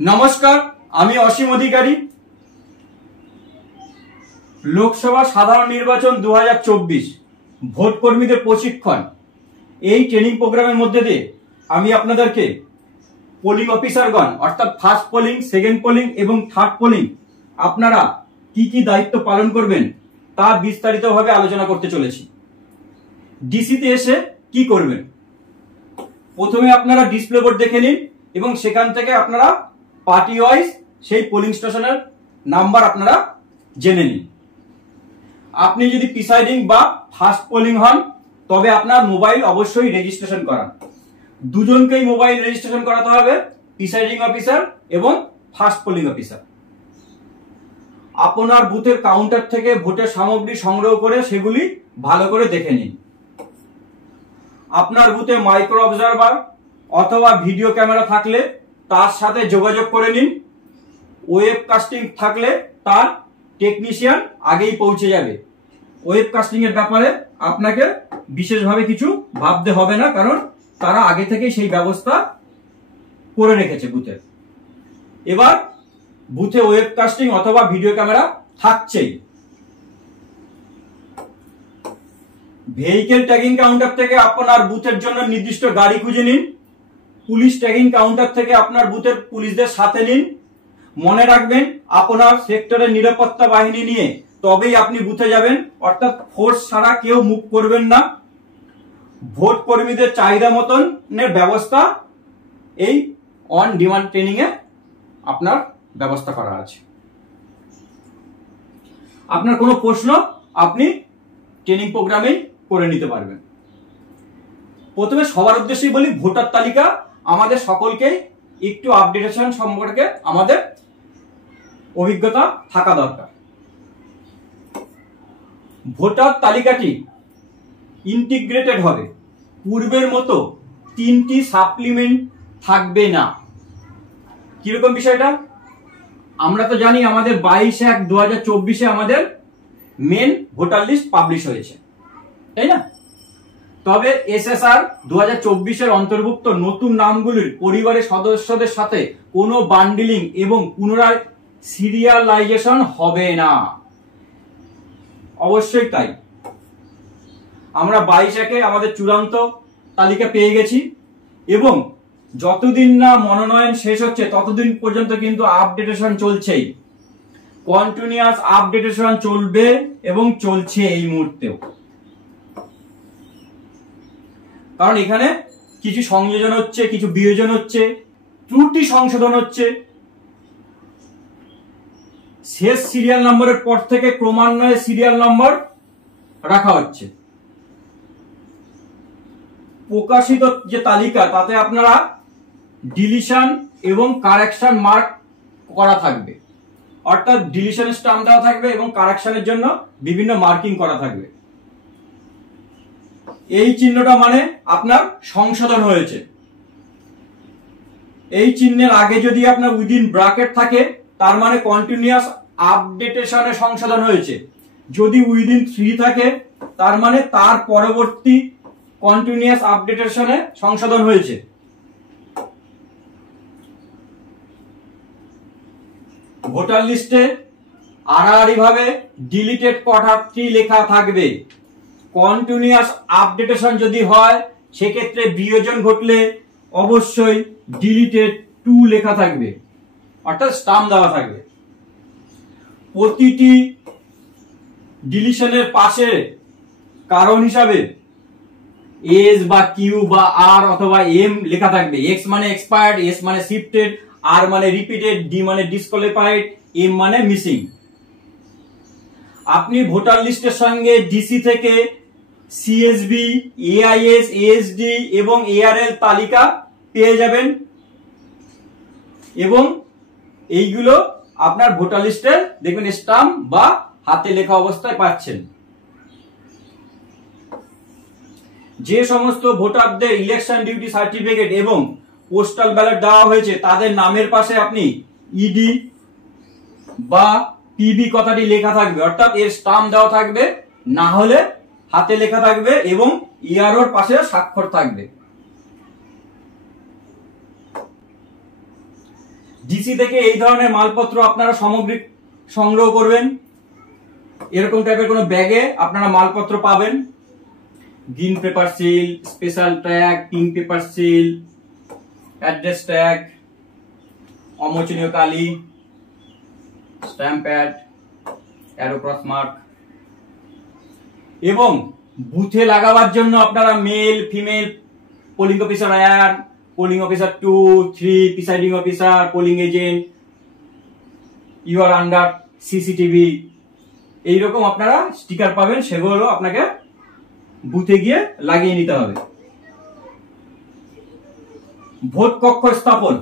नमस्कार, আমি অসীম অধিকারী। লোকসভা সাধারণ নির্বাচন 2024 ভোট কর্মীদের প্রশিক্ষণ এই ট্রেনিং প্রোগ্রামের মধ্যে দিয়ে আমি আপনাদেরকে পোলিং অফিসারগণ অর্থাৎ ফার্স্ট পোলিং, সেকেন্ড পোলিং এবং থার্ড পোলিং আপনারা কি কি দায়িত্ব পালন করবেন তা বিস্তারিতভাবে আলোচনা করতে চলেছি। ডিসিতে এসে কি করবেন, প্রথমে আপনারা ডিসপ্লে বোর্ড দেখে নিন এবং সেখান থেকে আপনারা পার্টি ওয়াইজ সেই পোলিং স্টেশনের নাম্বার আপনারা জেনে নিন। আপনি যদি প্রিসাইডিং বা ফার্স্ট পোলিং হন তবে আপনার মোবাইল অবশ্যই রেজিস্ট্রেশন করান। দুজনকেই মোবাইল রেজিস্ট্রেশন করাতে হবে, প্রিসাইডিং অফিসার এবং ফার্স্ট পোলিং অফিসার। আপনার বুথের কাউন্টার থেকে ভোটের সামগ্রী সংগ্রহ করে সেগুলি ভালো করে দেখে নিন। আপনার বুথে মাইক্রো অবজারভার অথবা ভিডিও ক্যামেরা থাকলে তার সাথে যোগাযোগ করে নিন। ওয়েব কাস্টিং থাকলে তার টেকনিশিয়ান আগেই পৌঁছে যাবে। ওয়েব কাস্টিং এর ব্যাপারে আপনাকে বিশেষভাবে কিছু ভাবতে হবে না, কারণ তারা আগে থেকেই সেই ব্যবস্থা করে রেখেছে বুথে। এবার বুথে ওয়েব কাস্টিং অথবা ভিডিও ক্যামেরা থাকছেই। ভেহিকেল ট্যাগিং কাউন্টার থেকে আপনার বুথের জন্য নির্দিষ্ট গাড়ি খুঁজে নিন। পুলিশ ট্যাগিং কাউন্টার থেকে আপনার বুথের পুলিশদের সাথে নিন। মনে রাখবেন, আপনার সেক্টরের নিরাপত্তা বাহিনী নিয়ে তবেই আপনি বুথে যাবেন, অর্থাৎ ফোর্স ছাড়া কেউ মুভ করবেন না। ভোট কর্মীদের চাহিদা মতনের ব্যবস্থা এই অন ডিমান্ড ট্রেনিং এ আপনার ব্যবস্থা করা আছে। আপনার কোনো প্রশ্ন আপনি ট্রেনিং প্রোগ্রামেই করে নিতে পারবেন। প্রথমে সবার উদ্দেশ্যে বলি, ভোটার তালিকা আমাদের সকলকে একটু আপডেটেশন সম্পর্কে আমাদের অভিজ্ঞতা থাকা দরকার। ভোটার তালিকাটি ইন্টিগ্রেটেড হবে, পূর্বের মতো 3টি সাপ্লিমেন্ট থাকবে না। কিরকম বিষয়টা? আমরা তো জানি আমাদের 22/1/2024 আমাদের মেন ভোটার লিস্ট পাবলিশ হয়েছে, তাই না? তবে এসএসআর 2024 অন্তর্ভুক্ত নতুন নামগুলির পরিবারের সদস্যদের সাথে কোনো বান্ডিলিং এবং পুনরায় সিরিয়ালাইজেশন হবে না। অবশ্যই তাই। আমরা 22/1 আমাদের চূড়ান্ত তালিকা পেয়ে গেছি এবং যতদিন না মনোনয়ন শেষ হচ্ছে ততদিন পর্যন্ত কিন্তু আপডেটেশন চলছেই। কন্টিনিউয়াস আপডেটেশন চলবে এবং চলছে এই মুহূর্তেও, কারণ এখানে কিছু সংযোজন হচ্ছে, কিছু বিয়োজন হচ্ছে, ত্রুটি সংশোধন হচ্ছে। শেষ সিরিয়াল নম্বরের পর থেকে ক্রমান্বয়ে সিরিয়াল নম্বর রাখা হচ্ছে। প্রকাশিত যে তালিকা তাতে আপনারা ডিলিশন এবং কারেকশন মার্ক করা থাকবে, অর্থাৎ ডিলিশন স্ট্যাম্প দেওয়া থাকবে এবং কারেকশনের জন্য বিভিন্ন মার্কিং করা থাকবে। এই চিহ্নটা মানে আপনার সংশোধন হয়েছে। এই চিহ্নের আগে যদি আপনার উইদিন ব্র্যাকেট থাকে তার মানে কন্টিনিউয়াস আপডেটেশনে সংশোধন হয়েছে। যদি উইদিন 3 থাকে তার মানে তার পরবর্তী কন্টিনিউয়াস আপডেটেশনে সংশোধন হয়েছে। ভোটার লিস্টে আড়াআড়ি ভাবে ডিলিটেড কথাটি লেখা থাকবে। কন্টিনিউয়াস আপডেটেশন যদি হয় সেক্ষেত্রে বিয়োজন ঘটলে অবশ্যই ডিলিটেড 2 লেখা থাকবে, অর্থাৎ স্টাম্প দেওয়া থাকবে। প্রতিটি ডিলিশনের পাশে কারণ হিসাবে এস বা কিউ বা আর অথবা এম লেখা থাকবে। এক্স মানে এক্সপায়ার্ড, এস মানে শিফটেড, আর মানে রিপিটেড, ডি মানে ডিসকোয়ালিফাইড, এম মানে মিসিং। আপনি ভোটার লিস্টের সঙ্গে ডিসি থেকে সিএসবি, এআইএস, এএসডি এবং এআরএল তালিকা পেয়ে যাবেন এবং এইগুলো আপনার ভোটার লিস্টে দেখবেন স্টাম্প বা হাতে লেখা অবস্থায় পাচ্ছেন। যে সমস্ত ভোটারদের ইলেকশন ডিউটি সার্টিফিকেট এবং পোস্টাল ব্যালট দেওয়া হয়েছে তাদের নামের পাশে আপনি ইডি বা পিবি কথাটি লেখা থাকবে, অর্থাৎ এর স্টাম্প দেওয়া থাকবে, না হলে হাতে লেখা থাকবে এবং ইআরওর পাশে স্বাক্ষর থাকবে। ডিসি থেকে এই ধরনের মালপত্র আপনারা সামগ্রিক সংগ্রহ করবেন। এরকম টাইপের কোনো ব্যাগে আপনারা মালপত্র পাবেন। Green paper seal, special tag, pink paper seal, address tag, অমোচনীয় কালি, stamp pad, arrow cross mark, এবং বুথে লাগাবার জন্য আপনারা male female polling officer 1, polling officer 2, 3, presiding officer, polling agent, you are under CCTV, এইরকম আপনারা স্টিকার পাবেন। সেগুলো আপনাকে বুথে গিয়ে লাগিয়ে নিতে হবে। ভোট কক্ষ স্থাপন,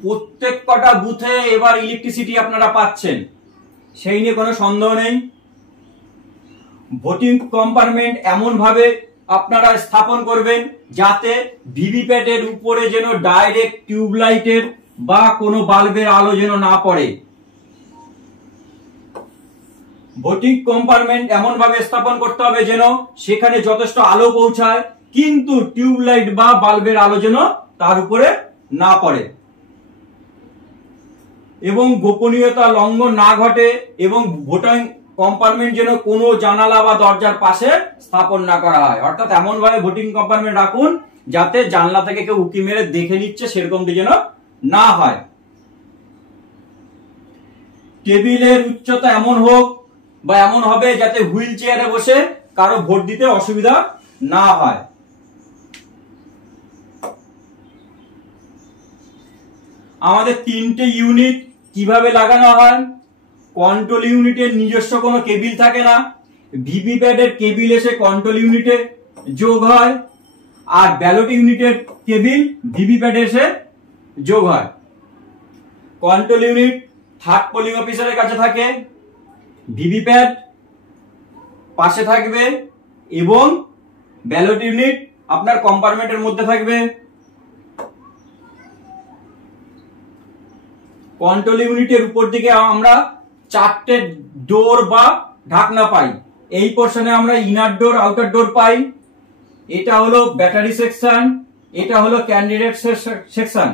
প্রত্যেক কটা বুথে এবার ইলেকট্রিসিটি আপনারা পাচ্ছেন, সেই নিয়ে কোনো সন্দেহ নেই। ভোটিং কম্পার্টমেন্ট এমন ভাবে আপনারা স্থাপন করবেন যাতে ভিভিপ্যাটের উপরে যেন ডাইরেক্ট টিউবলাইটের বা কোনো বাল্বের আলো যেন না পড়ে। ভোটিং কম্পার্টমেন্ট এমন ভাবে স্থাপন করতে হবে যেন সেখানে যথেষ্ট আলো পৌঁছায়, কিন্তু টিউবলাইট বা বাল্বের আলো যেন তার উপরে না পড়ে, এবং গোপনীয়তা লঙ্ঘন না ঘটে, এবং ভোটিং কম্পার্টমেন্ট যেন কোনো জানালা বা দরজার পাশে স্থাপন না করা হয়। অর্থাৎ এমন ভাবে ভোটিং কম্পার্টমেন্ট রাখুন যাতে জানলা থেকে কেউ উঁকি মেরে দেখে নিচ্ছে সেরকমটি যেন না হয়। টেবিলের উচ্চতা এমন হোক বা এমন হবে যাতে হুইল চেয়ারে বসে কারো ভোট দিতে অসুবিধা না হয়। আমাদের 3টে ইউনিট কিভাবে লাগানো হয়? কন্ট্রোল ইউনিটের নিজস্ব কোনো কেবিল থাকে না, ভিভিপ্যাটের কেবিল এসে কন্ট্রোল ইউনিটে যোগ হয়, আর ব্যালট ইউনিটের কেবিল ভিভিপ্যাটে এসে যোগ হয়। কন্ট্রোল ইউনিট থার্ড পোলিং অফিসারের কাছে থাকে, ভিভিপ্যাট পাশে থাকবে, এবং ব্যালট ইউনিট আপনার কম্পার্টমেন্টের মধ্যে থাকবে। কন্ট্রোল ইউনিটের উপর দিকে আমরা 4টে ডোর বা ঢাকনা পাই। এই পোর্শনে আমরা ইনার ডোর, আউটার ডোর পাই। এটা হলো ব্যাটারি সেকশন, এটা হলো ক্যান্ডিডেট সেকশন।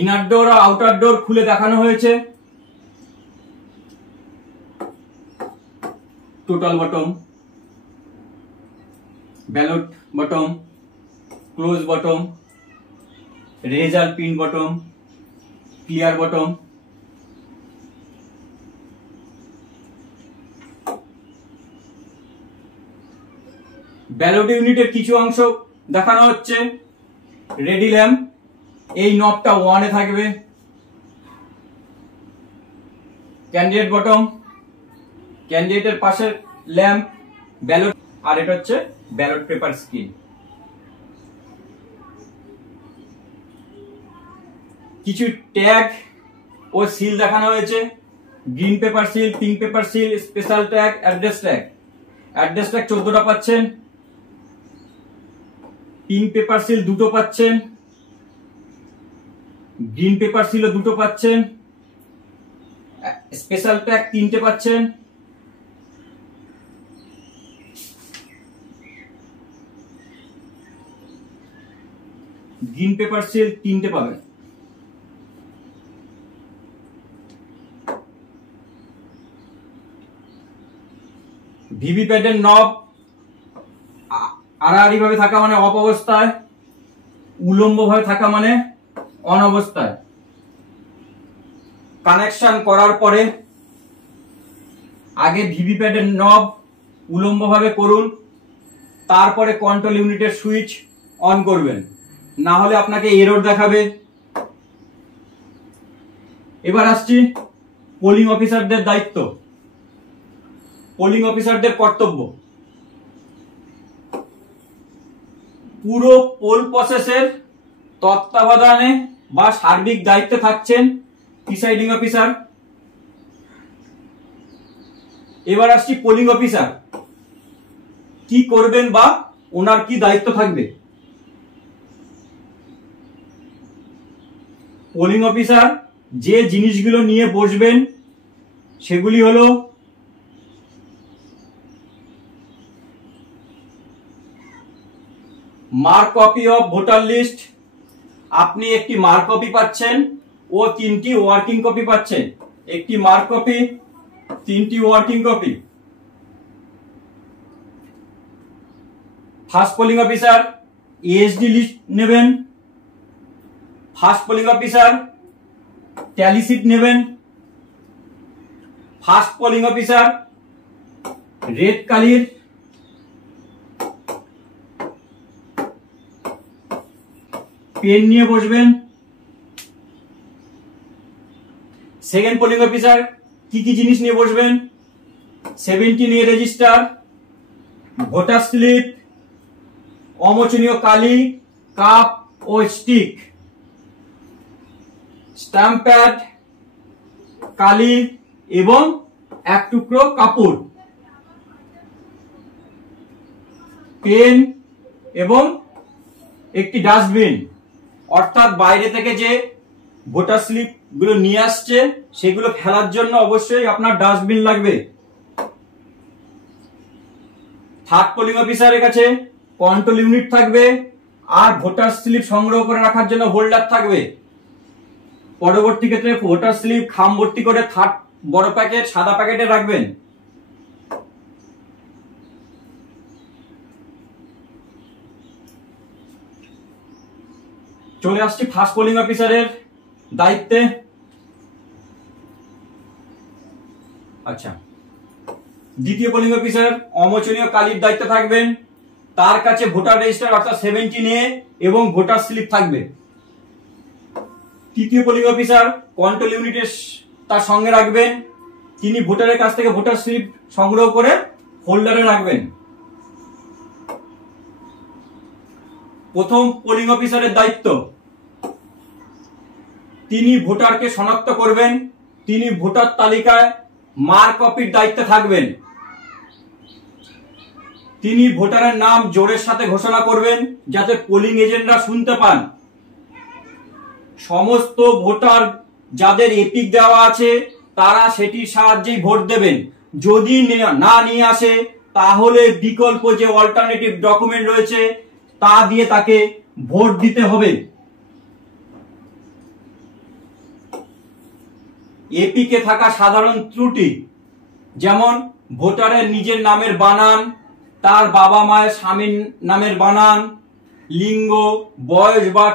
ইনার ডোর আর আউটার ডোর খুলে দেখানো হয়েছে। Total button, ballot bottom, close bottom, result pin bottom, clear bottom. Ballot ইউনিটের কিছু অংশ দেখানো হচ্ছে। রেডি ল্যাম্প, এই নবটা 1-এ থাকবে। ক্যান্ডিডেট বটম, ক্যান্ডিডেটের পাশে ল্যাম্প, ব্যালট, আর এটা হচ্ছে ব্যালট পেপার স্ক্রিন। কিছু ট্যাগ ও সিল দেখানো হয়েছে। Green paper seal, pink paper seal, special tag, address tag. Address tag 14টা পাচ্ছেন, পিঙ্ক পেপার সিল 2টো পাচ্ছেন, গ্রিন পেপার সিলও 2টো পাচ্ছেন, স্পেশাল ট্যাগ 3টে পাচ্ছেন। গ্রিন পেপার সিল 3টে পাবেন। ভিভিপ্যাটের নব আড়াআড়ি ভাবে থাকা মানে অফ অবস্থায়, উলম্ব ভাবে থাকা মানে অন অবস্থায়। কানেকশন করার পরে আগে ভিভিপ্যাটের নব উলম্ব ভাবে করুন, তারপরে কন্ট্রোল ইউনিটের সুইচ অন করবেন, না হলে আপনাকে এরর দেখাবে। এবার আসছি পোলিং অফিসারদের দায়িত্ব, পোলিং অফিসারদের কর্তব্য। পুরো পোল প্রসেসের তত্ত্বাবধানে বা সার্বিক দায়িত্বে থাকছেন প্রিসাইডিং অফিসার। এবার আসছি পোলিং অফিসার কি করবেন বা ওনার কি দায়িত্ব থাকবে। পোলিং অফিসার যে জিনিসগুলো নিয়ে বসবেন সেগুলি হলো mark copy of voter list, আপনি একটি মার্ক কপি পাচ্ছেন ও 3টি ওয়ার্কিং কপি পাচ্ছেন। একটি মার্ক কপি, 3টি working copy. First polling officer ASD list নেবেন, first polling officer tally sheet নেবেন, ফার্স্ট পোলিং অফিসার রেড কালির পেন নিয়ে বসবেন। সেকেন্ড পোলিং অফিসার কি কি জিনিস নিয়ে বসবেন? 17A রেজিস্টার, ভোটার স্লিপ, অমোচনীয় কালি, কাপ ও স্টিক, স্ট্যাম্প প্যাড, কালি এবং এক টুকরো কাপড়, পেন এবং একটি ডাস্টবিন। অর্থাৎ বাইরে থেকে যে ভোটার স্লিপ গুলো নিয়ে আসছে সেগুলো ফেলার জন্য অবশ্যই আপনার ডাস্টবিন লাগবে। থার্ড পোলিং অফিসারের কাছে কন্ট্রোল ইউনিট থাকবে আর ভোটার স্লিপ সংগ্রহ করে রাখার জন্য হোল্ডার থাকবে। পরবর্তী ক্ষেত্রে ভোটার স্লিপ খাম ভর্তি করে থার্ড বড় প্যাকেট সাদা প্যাকেটে রাখবেন। চলে আসছি ফার্স্ট পোলিং অফিসারের দায়িত্বে। আচ্ছা, দ্বিতীয় পোলিং অফিসার অমোচনীয় কালির দায়িত্বে থাকবেন। তার কাছে ভোটার রেজিস্টার অর্থাৎ 17A এবং ভোটার স্লিপ থাকবে। তৃতীয় পোলিং অফিসার কন্ট্রোল ইউনিটের তার সঙ্গে রাখবেন। তিনি ভোটারের কাছ থেকে ভোটার স্লিপ সংগ্রহ করে হোল্ডারে রাখবেন। প্রথম পোলিং অফিসারের দায়িত্ব, তিনি ভোটারকে শনাক্ত করবেন। তিনি ভোটার তালিকায় মার্ক কপির দায়িত্বে থাকবেন। তিনি ভোটারের নাম জোরের সাথে ঘোষণা করবেন যাতে পোলিং এজেন্টরা শুনতে পান। সমস্ত ভোটার যাদের এপিক দেওয়া আছে তারা সেটির সাহায্যেই ভোট দেবেন। যদি না নিয়ে আসে তাহলে বিকল্প যে অল্টারনেটিভ ডকুমেন্ট রয়েছে তা দিয়ে তাকে ভোট দিতে হবে। এপিকে থাকা সাধারণ ত্রুটি যেমন ভোটারের নিজের নামের বানান, তার বাবা মায়ের স্বামীর নামের বানান, লিঙ্গ, বয়স বা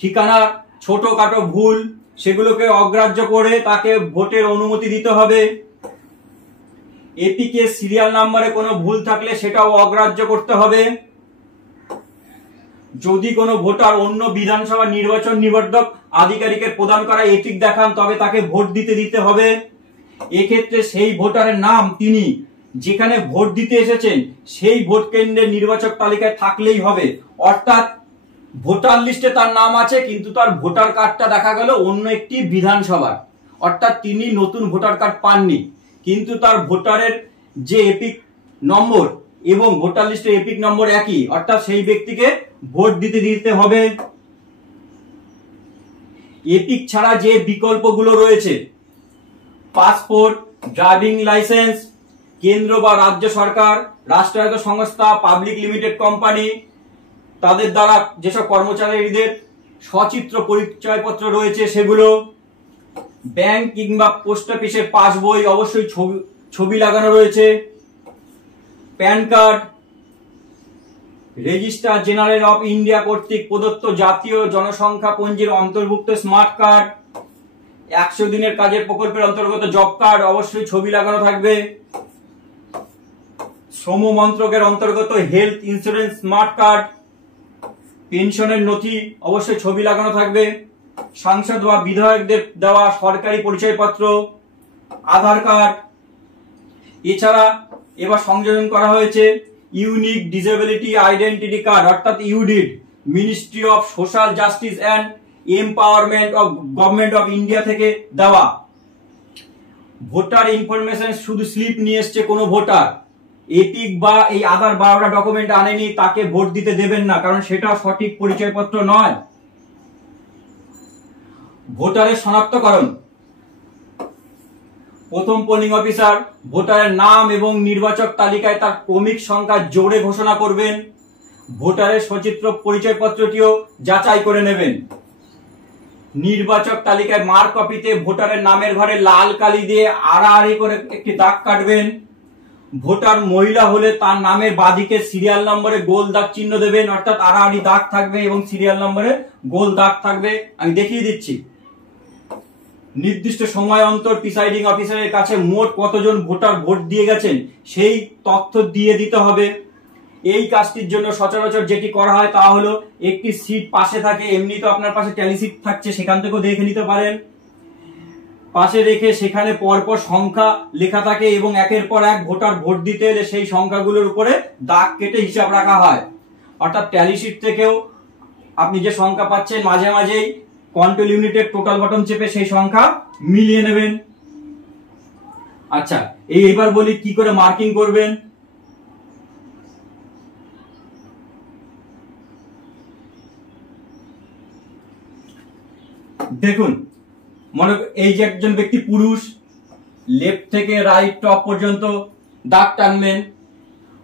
ঠিকানার ছোটখাটো ভুল, সেগুলোকে অগ্রাহ্য করে তাকে ভোটের অনুমতি দিতে হবে। এপিকে সিরিয়াল নাম্বারে কোনো ভুল থাকলে সেটাও অগ্রাহ্য করতে হবে। যদি কোনো ভোটার অন্য বিধানসভা নির্বাচন নিবন্ধক আধিকারিকের প্রদান করা এপিক দেখান তবে তাকে ভোট দিতে হবে। এক্ষেত্রে সেই ভোটারের নাম তিনি যেখানে ভোট দিতে এসেছেন সেই ভোট কেন্দ্রের নির্বাচক তালিকায় থাকলেই হবে। অর্থাৎ ভোটার লিস্টে তার নাম আছে কিন্তু তার ভোটার কার্ডটা দেখা গেল অন্য একটি বিধানসভা, অর্থাৎ তিনি নতুন ভোটার কার্ড পাননি, কিন্তু তার ভোটারের যে এপিক নম্বর এবং ভোটার লিস্টের এপিক নম্বর একই, অর্থাৎ সেই ব্যক্তিকে ভোট দিতে হবে। এপিক ছাড়া যে বিকল্পগুলো রয়েছে পাসপোর্ট, ড্রাইভিং লাইসেন্স, কেন্দ্র বা রাজ্য সরকার, রাষ্ট্রায়ত্ত সংস্থা, পাবলিক লিমিটেড কোম্পানি, তাদের দ্বারা যেসব কর্মচারীদের সচিত্র পরিচয়পত্র রয়েছে সেগুলো, ব্যাংক কিংবা পোস্ট অফিসের পাসবই অবশ্যই ছবি লাগানো রয়েছে, pan card, registrar general of India কর্তৃক প্রদত্ত জাতীয় জনসংখ্যা পঞ্জির অন্তর্ভুক্ত স্মার্ট কার্ড, 100 দিনের কাজের প্রকল্পের অন্তর্গত জব কার্ড অবশ্যই ছবি লাগানো থাকবে, শ্রম মন্ত্রকের অন্তর্গত হেলথ ইন্স্যুরেন্স স্মার্ট কার্ড, পেনশনের নথি অবশ্যই ছবি লাগানো থাকবে, সাংসদ বা বিধায়কদের দেওয়া সরকারি পরিচয়পত্র, আধার কার্ড। এছাড়া এবার সংযোজন করা হয়েছে ইউনিক ডিসেবিলিটি আইডেন্টিটি কার্ড অর্থাৎ UDID, ministry of social justice and empowerment of government of India থেকে দেওয়া। ভোটার ইনফরমেশন শুধু স্লিপ নিয়ে এসছে কোনো ভোটার, এপিক বা এই আধার 12টা ডকুমেন্ট আনেনি তাকে ভোট দিতে দেবেন না, কারণ সেটা সঠিক পরিচয়পত্র নয়। ভোটারের শনাক্তকরণ, প্রথম পোলিং অফিসার ভোটারের নাম এবং নির্বাচক তালিকায় তার ক্রমিক সংখ্যা জোরে ঘোষণা করবেন। ভোটারের সচিত্র পরিচয়পত্রটিও যাচাই করে নেবেন। নির্বাচক তালিকায় মার্ক কপিতে ভোটারের নামের ঘরে লাল কালি দিয়ে আড়াআড়ি করে একটি দাগ কাটবেন। ভোটার মহিলা হলে তার নামের বাঁদিকে সিরিয়াল নম্বরে গোল দাগ চিহ্ন দেবেন, অর্থাৎ আড়াআড়ি দাগ থাকবে এবং সিরিয়াল নম্বরে গোল দাগ থাকবে। আমি দেখিয়ে দিচ্ছি। নির্দিষ্ট সময় অন্তর প্রিসাইডিং অফিসারের কাছে মোট কতজন ভোটার ভোট দিয়ে গেছেন সেই তথ্য দিয়ে দিতে হবে। এই কাজটির জন্য সচরাচর যেটি করা হয় তা হলো একটি সিট পাশে থাকে, এমনি তো আপনার পাশে ট্যালি সিট থাকছে, সেখান থেকেও দেখে নিতে পারেন। পাশে রেখে সেখানে পরপর সংখ্যা লেখা থাকে এবং একের পর এক ভোটার ভোট দিতে এলে সেই সংখ্যাগুলোর উপরে দাগ কেটে হিসাব রাখা হয়। অর্থাৎ ট্যালি শিট থেকেও আপনি যে সংখ্যা পাচ্ছেন মাঝে মাঝেই কন্ট্রোল ইউনিটের টোটাল বটন চেপে সেই সংখ্যা মিলিয়ে নেবেন। আচ্ছা, এইবার বলি কি করে মার্কিং করবেন। দেখুন, মনে এই যে একজন ব্যক্তি পুরুষ, লেফট থেকে রাইট টপ পর্যন্ত দাগ টানবেন।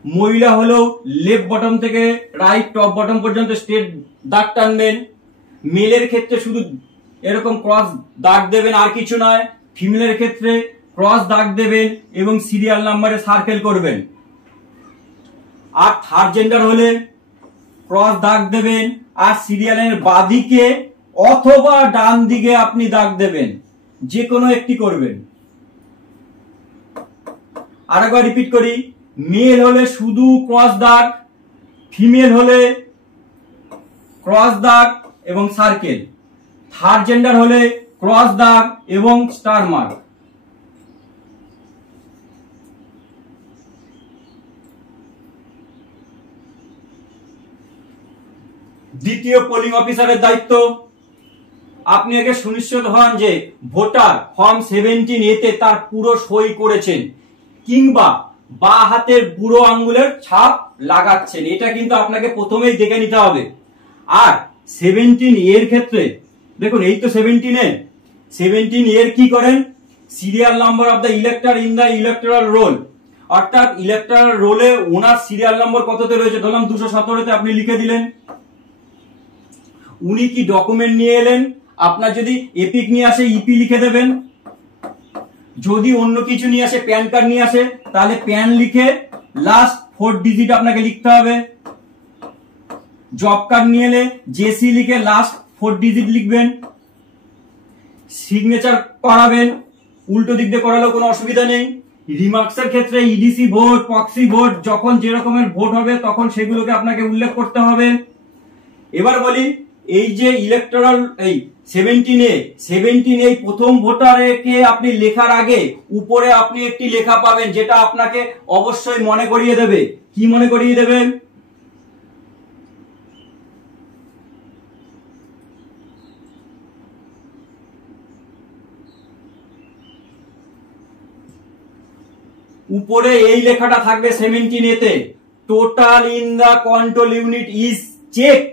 মহিলা হলেও লেফট বটম থেকে রাইট টপ বটম পর্যন্ত স্ট্রেট দাগ টানবেন। মেলের ক্ষেত্রে শুধু এরকম ক্রস দাগ দেবেন, আর কিছু নয়। ফিমেলের ক্ষেত্রে ক্রস দাগ দেবেন এবং সিরিয়াল নাম্বারে সার্কেল করবেন। আর থার্ড জেন্ডার হলে ক্রস দাগ দেবেন আর সিরিয়ালের বাঁদিকে অথবা ডান দিকে আপনি দাগ দেবেন, যে কোনো একটি করবেন। আরেকবার রিপিট করি, মেল হলে শুধু ক্রস দাগ, ফিমেল হলে ক্রস দাগ এবং সার্কেল, থার্ড জেন্ডার হলে ক্রস দাগ এবং স্টার মার্ক। দ্বিতীয় পোলিং অফিসারের দায়িত্ব, আপনি আগে সুনিশ্চিত হন যে ভোটার ফর্ম 17A তে তার পুরো সই করেছেন কিংবা বা হাতের বুড়ো আঙ্গুলের ছাপ লাগাচ্ছেন। এটা কিন্তু আপনাকে প্রথমেই দেখে নিতে হবে। আর 17A এর ক্ষেত্রে দেখুন, এই তো 17A এর কি করেন, serial number of the elector in the electoral role, অর্থাৎ ইলেকটোরাল রোলে ওনার সিরিয়াল নম্বর কততে রয়েছে, ধরলাম 217-তে আপনি লিখে দিলেন। উনি কি ডকুমেন্ট নিয়ে এলেন, আপনার যদি এপিক নিয়ে আসে ইপি লিখে দেবেন। যদি অন্য কিছু নিয়ে আসে, প্যান কার্ড নিয়ে আসে, তাহলে প্যান লিখে লাস্ট 4 ডিজিট আপনাকে লিখতে হবে। জব কার্ড নিয়ে এলে জেসি লিখে লাস্ট 4 ডিজিট লিখবেন। সিগনেচার করাবেন, উল্টো দিক দিয়ে করালেও কোনো অসুবিধা নেই। রিমার্কসের ক্ষেত্রে ইডিসি ভোট, প্রক্সি ভোট, যখন যে রকমের ভোট হবে তখন সেগুলোকে আপনাকে উল্লেখ করতে হবে। এবার বলি, এই যে ইলেকটোরাল এই 17A প্রথম ভোটারকে আপনি লেখার আগে উপরে আপনি একটি লেখা পাবেন, যেটা আপনাকে অবশ্যই মনে করিয়ে দেবে। কি মনে করিয়ে দেবে? উপরে এই লেখাটা থাকবে 17A তে, total in the control unit is checked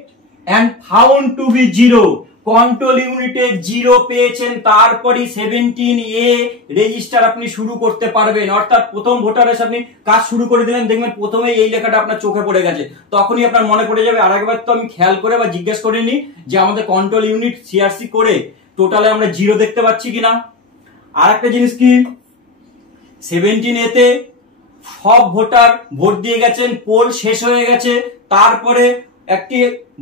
and found to be 0। Control ইউনিটে 0 পেয়েছেন, তারপরই 17A রেজিস্টার আপনি শুরু করতে পারবেন। অর্থাৎ প্রথম ভোটার এসে আপনি কাজ শুরু করে দিলেন, দেখবেন প্রথমে এই লেখাটা আপনার চোখে পড়ে গেছে, তখনই আপনার মনে পড়ে যাবে আরেকবার তো আমি খেয়াল করে বা জিজ্ঞেস করে নি যে আমাদের কন্ট্রোল ইউনিট সিআরসি করে টোটালে আমরা 0 দেখতে পাচ্ছি কিনা। আর একটা জিনিস কি, 17A তে সব ভোটার ভোট দিয়ে গেছেন, পোল শেষ হয়ে গেছে, তারপরে একটি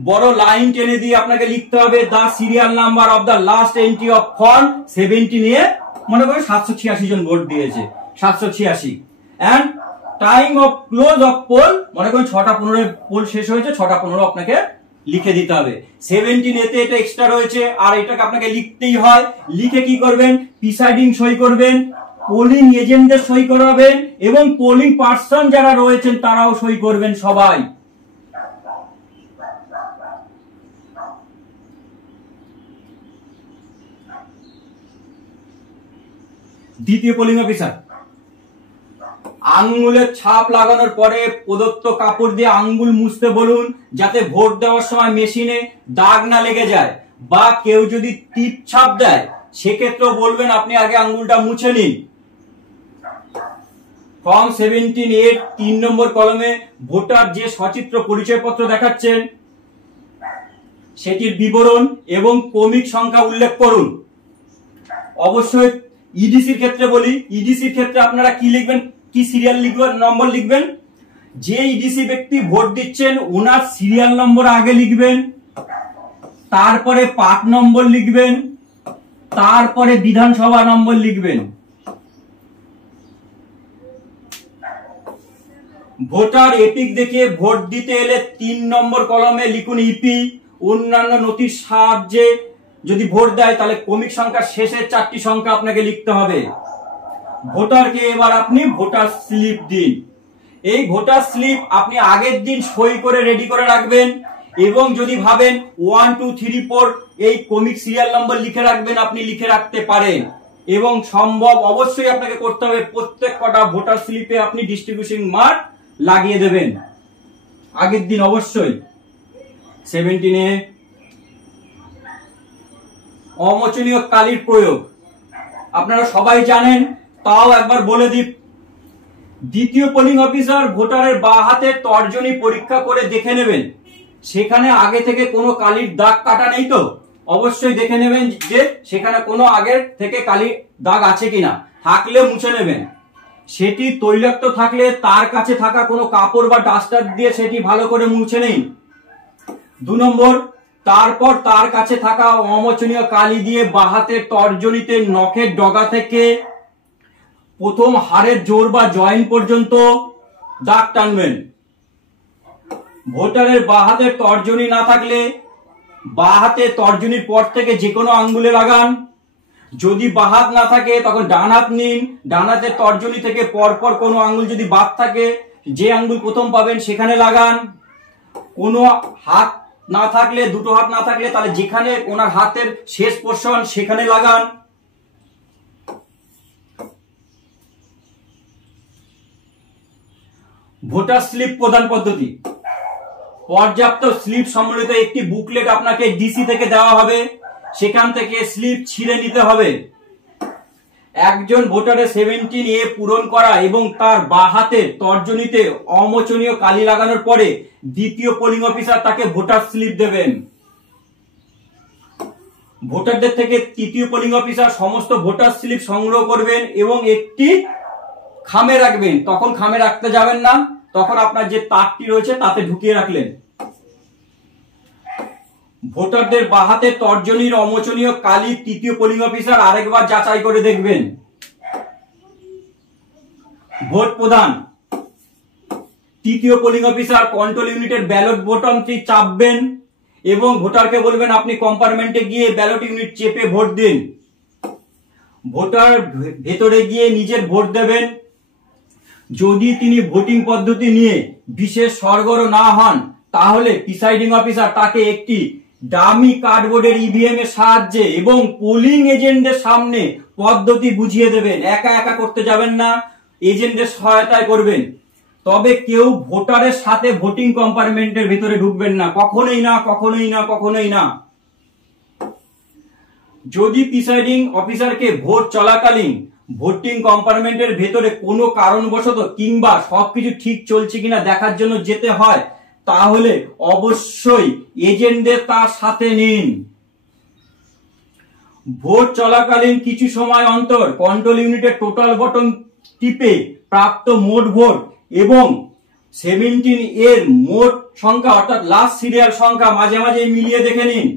বড় লাইন টেনে দিয়ে আপনাকে লিখতে হবে the serial number of the last entry of form 17A। মনে করেন 786 জন ভোট দিয়েছে, 786, end time of close of poll, মনে করেন 6:15 পোল শেষ হয়েছে, 6:15 আপনাকে লিখে দিতে হবে। 17A তে এটা এক্সট্রা রয়েছে, আর এটাকে আপনাকে লিখতেই হয়। লিখে কি করবেন, প্রিসাইডিং সই করবেন, পোলিং এজেন্টদের সই করাবেন এবং পোলিং পার্সন যারা রয়েছেন তারাও সই করবেন সবাই। দ্বিতীয় পোলিং অফিসার, আঙ্গুলের ছাপ লাগানোর পরে প্রদত্ত কাপড় দিয়ে আঙ্গুল মুছতে বলুন, যাতে ভোট দেওয়ার সময় মেশিনে দাগ না লেগে যায়। বা কেউ যদি টিপ ছাপ দেয় সেক্ষেত্রেও বলবেন আপনি আগে আঙ্গুলটা মুছে নিন। ফর্ম 17A 3 নম্বর কলমে ভোটার যে সচিত্র পরিচয়পত্র দেখাচ্ছেন সেটির বিবরণ এবং ক্রমিক সংখ্যা উল্লেখ করুন। অবশ্যই ইডিসির ক্ষেত্রে বলি, ইডিসির ক্ষেত্রে আপনারা কি লিখবেন, কি সিরিয়াল লিখবেন, নম্বর লিখবেন। যে ইডিসি ব্যক্তি ভোট দিচ্ছেন ওনার সিরিয়াল নম্বর আগে লিখবেন, তারপরে পার্ট নম্বর লিখবেন, তারপরে বিধানসভা নম্বর লিখবেন। ভোটার এপিক দেখে ভোট দিতে এলে 3 নম্বর কলমে লিখুন ইপি। অন্যান্য নথির সাহায্যে যদি ভোট দেয় তাহলে ক্রমিক সংখ্যার শেষের 4টি সংখ্যা আপনাকে লিখতে হবে। ভোটারকে এবার আপনি ভোটার স্লিপ দিন। এই ভোটার স্লিপ আপনি আগের দিন সই করে রেডি করে রাখবেন এবং যদি ভাবেন 1 2 3 4 এই ক্রমিক সিরিয়াল নম্বর লিখে রাখবেন, আপনি লিখে রাখতে পারেন এবং সম্ভব অবশ্যই আপনাকে করতে হবে প্রত্যেক কটা ভোটার স্লিপে আপনি ডিস্ট্রিবিউশন মার্ক লাগিয়ে দেবেন আগের দিন অবশ্যই। 17A অমোচনীয় কালির প্রয়োগ আপনারা সবাই জানেন, তাও একবার বলে দিই। দ্বিতীয় পোলিং অফিসার ভোটারের বাঁ হাতের তর্জনী পরীক্ষা করে দেখে নেবেন সেখানে আগে থেকে কোনো কালির দাগ কাটা নেই তো। অবশ্যই দেখে নেবেন যে সেখানে কোনো আগের থেকে কালির দাগ আছে কিনা, থাকলে মুছে নেবেন। সেটি তৈলাক্ত থাকলে তার কাছে থাকা কোনো কাপড় বা ডাস্টার দিয়ে সেটি ভালো করে মুছে নিন। 2 নম্বর, তারপর তার কাছে থাকা অমোচনীয় কালি দিয়ে বাঁ হাতের তর্জনীতে নখের ডগা থেকে প্রথম হাড়ের জোড় বা জয়েন্ট পর্যন্ত দাগ টানবেন। ভোটারের বাঁ হাতের তর্জনী না থাকলে বাঁ হাতের তর্জনীর পর থেকে যে কোনো আঙ্গুলে লাগান। যদি বাঁ হাত না থাকে তখন ডান হাত নিন। ডান হাতের তর্জনী থেকে পরপর কোনো আঙ্গুল যদি বাদ থাকে যে আঙ্গুল প্রথম পাবেন সেখানে লাগান। কোনো হাত না থাকলে, দুটো হাত না থাকলে তাহলে যেখানে ওনার হাতের শেষ পোর্শন সেখানে লাগান। ভোটার স্লিপ প্রদান পদ্ধতি। পর্যাপ্ত স্লিপ সম্বলিত একটি বুকলেট আপনাকে ডিসি থেকে দেওয়া হবে, সেখান থেকে স্লিপ ছিঁড়ে নিতে হবে। একজন ভোটারের 17A পূরণ করা এবং তার বাঁ হাতের তর্জনীতে অমোচনীয় কালি লাগানোর পরে দ্বিতীয় পোলিং অফিসার তাকে ভোটার স্লিপ দেবেন। ভোটারদের থেকে তৃতীয় পোলিং অফিসার সমস্ত ভোটার স্লিপ সংগ্রহ করবেন এবং একটি খামে রাখবেন। তখন খামে রাখতে যাবেন না, তখন আপনার যে তাকটি রয়েছে তাতে ঢুকিয়ে রাখলেন। ভোটারদের বাঁ হাতের তর্জনীর অমোচনীয় কালি তৃতীয় পোলিং অফিসার আরেকবার যাচাই করে দেখবেন। ভোট প্রদান। তৃতীয় পোলিং অফিসার কন্ট্রোল ইউনিটের ব্যালট বোতামটি চাপবেন এবং ভোটারকে বলবেন আপনি কম্পার্টমেন্টে গিয়ে ব্যালট ইউনিট চেপে ভোট দিন। ভোটার ভেতরে গিয়ে নিজের ভোট দেবেন। যদি তিনি ভোটিং পদ্ধতি নিয়ে বিশেষ সরগর না হন তাহলে প্রিসাইডিং অফিসার তাকে একটি ডামি কার্ডবোর্ডের ইভিএম এর সাহায্যে এবং পোলিং এজেন্টদের সামনে পদ্ধতি বুঝিয়ে দেবেন। একা একা করতে যাবেন না, এজেন্টদের সহায়তায় করবেন। তবে কেউ ভোটারের সাথে ভোটিং কম্পার্টমেন্টের ভিতরে ঢুকবেন না, কখনোই না, কখনোই না, কখনোই না। যদি প্রিসাইডিং অফিসারকে ভোট চলাকালীন ভোটিং কম্পার্টমেন্টের ভেতরে কোনো কারণবশত কিংবা সবকিছু ঠিক চলছে কিনা দেখার জন্য যেতে হয় তাহলে অবশ্যই এজেন্টদের তার সাথে নিন। ভোট চলাকালীন কিছু সময় অন্তর কন্ট্রোল ইউনিটের টোটাল বটন টিপে প্রাপ্ত মোট ভোট এবং 17 এর মোট সংখ্যা অর্থাৎ লাস্ট সিরিয়াল সংখ্যা মাঝে মাঝে মিলিয়ে দেখে নিন।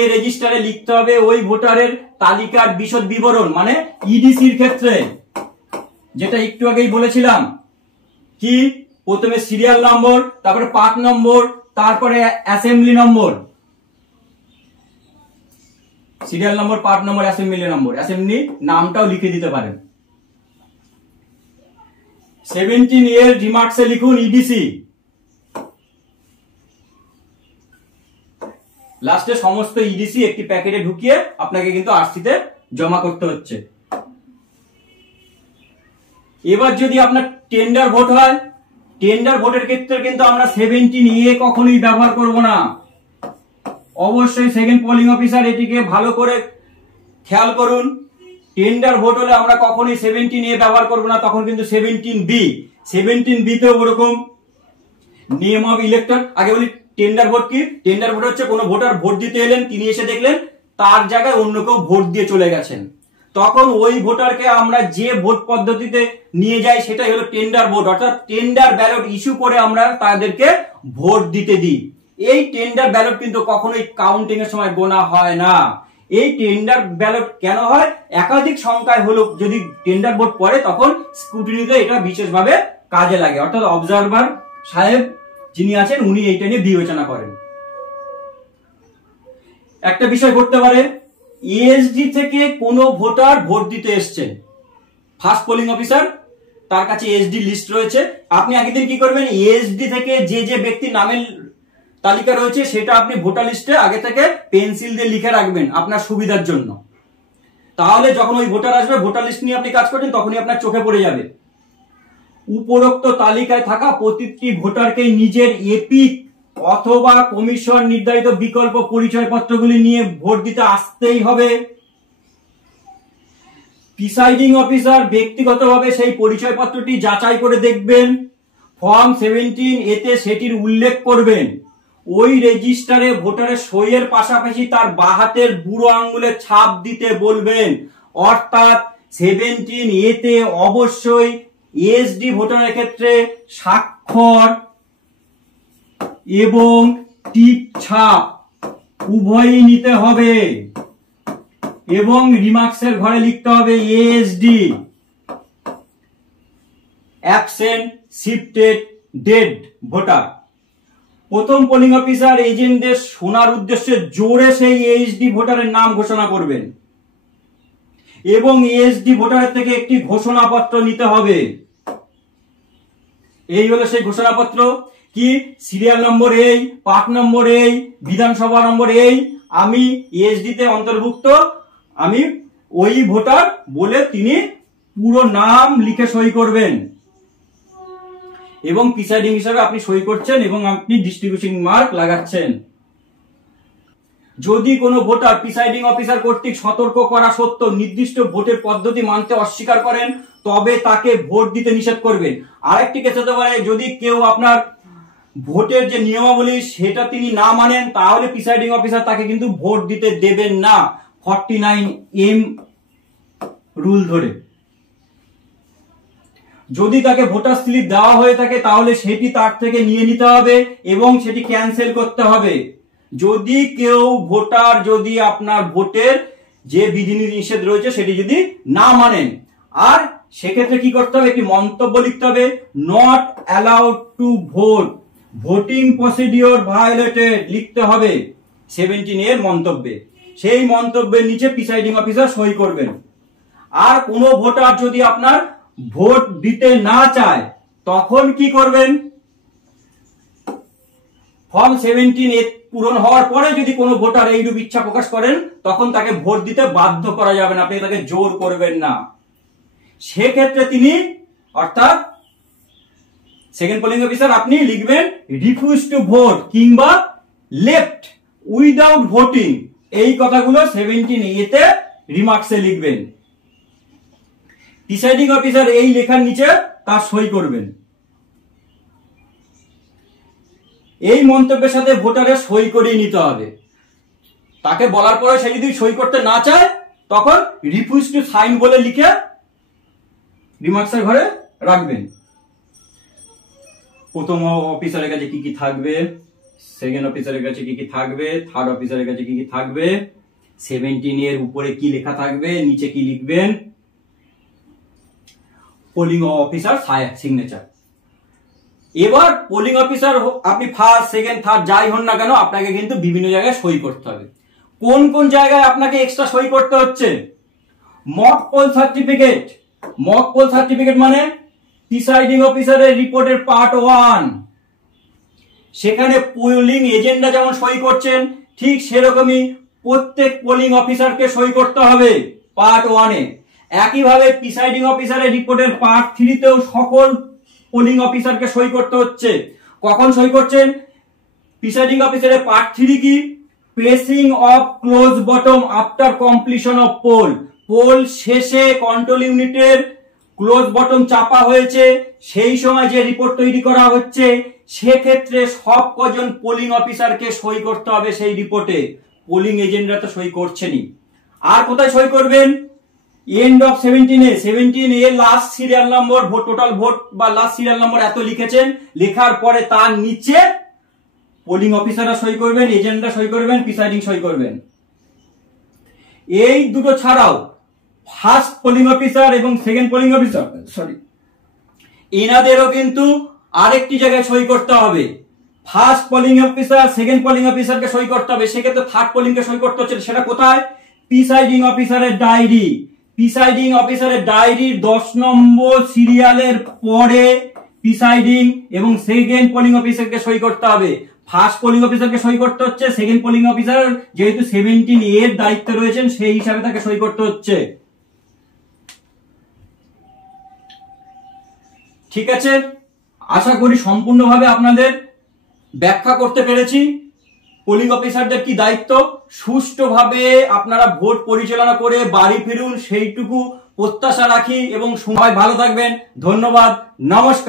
এ রেজিস্টারে লিখতে হবে ওই ভোটারের তালিকার বিশদ বিবরণ, মানে ইডিসির ক্ষেত্রে যেটা একটু আগেই বলেছিলাম কি প্রথমে সিরিয়াল নম্বর, তারপরে পার্ট নম্বর, তারপরে assembly number. Serial number, part number, assembly number, assembly নামটাও লিখে দিতে পারেন। 17 এর রিমার্কসে লিখুন ইডিসি। লাস্টে সমস্ত ইডিসি একটি প্যাকেটে ঢুকিয়ে আপনাকে কিন্তু আরসিতে জমা করতে হচ্ছে। এবার যদি আপনার টেন্ডার ভোট হয়, টেন্ডার ভোটের ক্ষেত্রে কিন্তু আমরা 17A কখনোই ব্যবহার করব না। অবশ্যই সেকেন্ড পোলিং অফিসার এটিকে ভালো করে খেয়াল করুন। টেন্ডার ভোট হলে আমরা কখনোই 17A ব্যবহার করব না, তখন কিন্তু 17B। 17B তে ওরকম নেম অফ ইলেক্টর। আগে বলি টেন্ডার ভোট কি। টেন্ডার ভোট হচ্ছে কোনো ভোটার ভোট দিতে এলেন, তিনি এসে দেখলেন তার জায়গায় অন্য কেউ ভোট দিয়ে চলে গেছেন, তখন ওই ভোটারকে আমরা যে ভোট পদ্ধতিতে নিয়ে যাই সেটাই হলো টেন্ডার ভোট, অর্থাৎ টেন্ডার ব্যালট ইস্যু করে আমরা তাদেরকে ভোট দিতে দিই। এই টেন্ডার ব্যালট কিন্তু কখনোই কাউন্টিং এর সময় গোনা হয় না। এই টেন্ডার ব্যালট কেন হয়? একাধিক সংখ্যায় হলো যদি টেন্ডার ভোট পড়ে তখন স্ক্রুটিনিতে এটা বিশেষভাবে কাজে লাগে, অর্থাৎ অবজারভার সাহেব যিনি আছেন উনি এইটা নিয়ে বিবেচনা করেন। একটা বিষয় করতে পারে, এএসডি থেকে কোনো ভোটার ভোট দিতে এসছেন, ফার্স্ট পোলিং অফিসার তার কাছে এএসডি লিস্ট রয়েছে। আপনি আগের দিন কি করবেন, এএসডি থেকে যে যে ব্যক্তির নামের তালিকা রয়েছে সেটা আপনি ভোটার লিস্টে আগে থেকে পেন্সিল দিয়ে লিখে রাখবেন আপনার সুবিধার জন্য। তাহলে যখন ওই ভোটার আসবে, ভোটার লিস্ট নিয়ে আপনি কাজ করছেন, তখনই আপনার চোখে পড়ে যাবে। উপরোক্ত তালিকায় থাকা প্রতিটি ভোটারকে নিজের এপিক অথবা কমিশন নির্ধারিত বিকল্প পরিচয়পত্রগুলি নিয়ে ভোট দিতে আসতেই হবে। প্রিসাইডিং অফিসার ব্যক্তিগতভাবে সেই পরিচয়পত্রটি যাচাই করে দেখবেন। ফর্ম 17 এতে সেটির উল্লেখ করবেন। ওই রেজিস্টারে ভোটারের সইয়ের পাশাপাশি তার বাঁ হাতের বুড়ো আঙ্গুলের ছাপ দিতে বলবেন। অর্থাৎ 17 এতে অবশ্যই এসডি ভোটারের ক্ষেত্রে স্বাক্ষর এবং টিপ ছাপ উভয়ই নিতে হবে এবং রিমার্কসের ঘরে লিখতে হবে ASD absent shifted dead voter. প্রথম পোলিং অফিসার এজেন্টদের শোনার উদ্দেশ্যে জোরে সেই এএসডি ভোটারের নাম ঘোষণা করবেন এবং এএসডি ভোটারের থেকে একটি ঘোষণাপত্র নিতে হবে। এই হলো সেই ঘোষণাপত্র। কি সিরিয়াল নম্বর এই, পার্ট নম্বর এই, বিধানসভা নম্বর এই, আমি এএসডি তে অন্তর্ভুক্ত, আমি ওই ভোটার বলে তিনি পুরো নাম লিখে সই করবেন এবং প্রিসাইডিং হিসাবে আপনি সই করছেন এবং আপনি ডিস্ট্রিবিউশন মার্ক লাগাচ্ছেন। যদি কোনো ভোটার প্রিসাইডিং অফিসার কর্তৃক সতর্ক করা সত্ত্বেও নির্দিষ্ট ভোটের পদ্ধতি মানতে অস্বীকার করেন, তবে তাকে ভোট দিতে নিষেধ করবেন। আরেকটি কেস হতে পারে, যদি কেউ আপনার ভোটের যে নিয়মাবলী সেটা তিনি না মানেন, তাহলে প্রিসাইডিং অফিসার তাকে কিন্তু ভোট দিতে দেবেন না 49M রুল ধরে। যদি তাকে ভোটার স্লিপ দেওয়া হয়ে থাকে তাহলে সেটি তার থেকে নিয়ে নিতে হবে এবং সেটি ক্যান্সেল করতে হবে। যদি কেউ ভোটার যদি আপনার ভোটের যে বিধিনিষেধ রয়েছে সেটি যদি না মানেন, আর সেক্ষেত্রে কি করতে হবে, একটি মন্তব্য লিখতে হবে, not allowed to vote, voting procedure violated লিখতে হবে 17 এর মন্তব্যে। সেই মন্তব্যের নিচে প্রিসাইডিং অফিসার সই করবেন। আর কোনো ভোটার যদি আপনার ভোট দিতে না চায় তখন কি করবেন, ফর্ম 17 এ পূরণ হওয়ার পরে যদি কোনো ভোটার এইরূপ ইচ্ছা প্রকাশ করেন তখন তাকে ভোট দিতে বাধ্য করা যাবে না, আপনি তাকে জোর করবেন না। সেক্ষেত্রে তিনি অর্থাৎ সেকেন্ড পোলিং অফিসার আপনি লিখবেন রিফিউজ টু ভোট কিংবা লেফট উইদাউট ভোটিং, এই কথাগুলো 17A তে রিমার্কসে লিখবেন। প্রিসাইডিং অফিসার এই লেখার নিচে তার সই করবেন। এই মন্তব্যের সাথে ভোটারের সই করিয়ে নিতে হবে। তাকে বলার পরে সে যদি সই করতে না চায় তখন রিফিউজ টু সাইন বলে লিখে রিমার্কসের ঘরে রাখবেন। প্রথম অফিসারের কাছে কি কি থাকবে, সেকেন্ড অফিসারের কাছে কি কি থাকবে, থার্ড অফিসারের কাছে কি কি থাকবে, 17 এর উপরে কি লেখা থাকবে, নিচে কি লিখবেন, পোলিং অফিসার সিগনেচার। এবার পোলিং অফিসার আপনি ফার্স্ট সেকেন্ড থার্ড যাই হন না কেন আপনাকে কিন্তু বিভিন্ন জায়গায় সই করতে হবে। কোন কোন জায়গায় আপনাকে এক্সট্রা সই করতে হচ্ছে, mock poll certificate. Mock poll certificate মানে প্রিসাইডিং অফিসারের রিপোর্টের পার্ট 1, সেখানে পোলিং এজেন্টরা যেমন সই করছেন ঠিক সেরকমই প্রত্যেক পোলিং অফিসারকে সই করতে হবে পার্ট 1 এ। একইভাবে প্রিসাইডিং অফিসারের রিপোর্টের পার্ট 3 তেও সকল পোলিং অফিসারকে সই করতে হচ্ছে। কখন সই করছেন, প্রিসাইডিং অফিসারের পার্ট 3 কি, pressing of close button after completion of poll. Poll শেষে কন্ট্রোল ইউনিটের ক্লোজ বটম চাপা হয়েছে, সেই সময় যে রিপোর্ট তৈরি করা হচ্ছে সেক্ষেত্রে সব কজন পোলিং অফিসারকে সই করতে হবে সেই রিপোর্টে। পোলিং এজেন্টরা তো সই করছেনই। আর কোথায় সই করবেন? End of 17A last serial number, vote total vote বা লাস্ট সিরিয়াল নম্বর এত লিখেছেন, লেখার পরে তার নিচে পোলিং অফিসাররা সই করবেন, এজেন্টরা সই করবেন, প্রিসাইডিং সই করবেন। এই দুটো ছাড়াও ফার্স্ট পোলিং অফিসার এবং সেকেন্ড পোলিং অফিসার এনাদেরও কিন্তু আরেকটি জায়গায় সই করতে হবে। First polling officer second polling অফিসারকে সই করতে হবে, সেক্ষেত্রে থার্ড পোলিং কে সই করতে হচ্ছে। সেটা কোথায়? প্রিসাইডিং অফিসারের ডায়েরি। প্রিসাইডিং অফিসারের ডায়েরির 10 নম্বর সিরিয়ালের পরে প্রিসাইডিং এবং সেকেন্ড পোলিং অফিসারকে সই করতে হবে। ফার্স্ট পোলিং অফিসারকে সই করতে হচ্ছে, সেকেন্ড পোলিং অফিসার যেহেতু 17A এর দায়িত্বে রয়েছেন সেই হিসাবে তাকে সই করতে হচ্ছে। ঠিক আছে, আশা করি সম্পূর্ণভাবে আপনাদের ব্যাখ্যা করতে পেরেছি পোলিং অফিসারদের কি দায়িত্ব। সুষ্ঠুভাবে আপনারা ভোট পরিচালনা করে বাড়ি ফিরুন সেইটুকু প্রত্যাশা রাখি এবং সবাই ভালো থাকবেন। ধন্যবাদ, নমস্কার।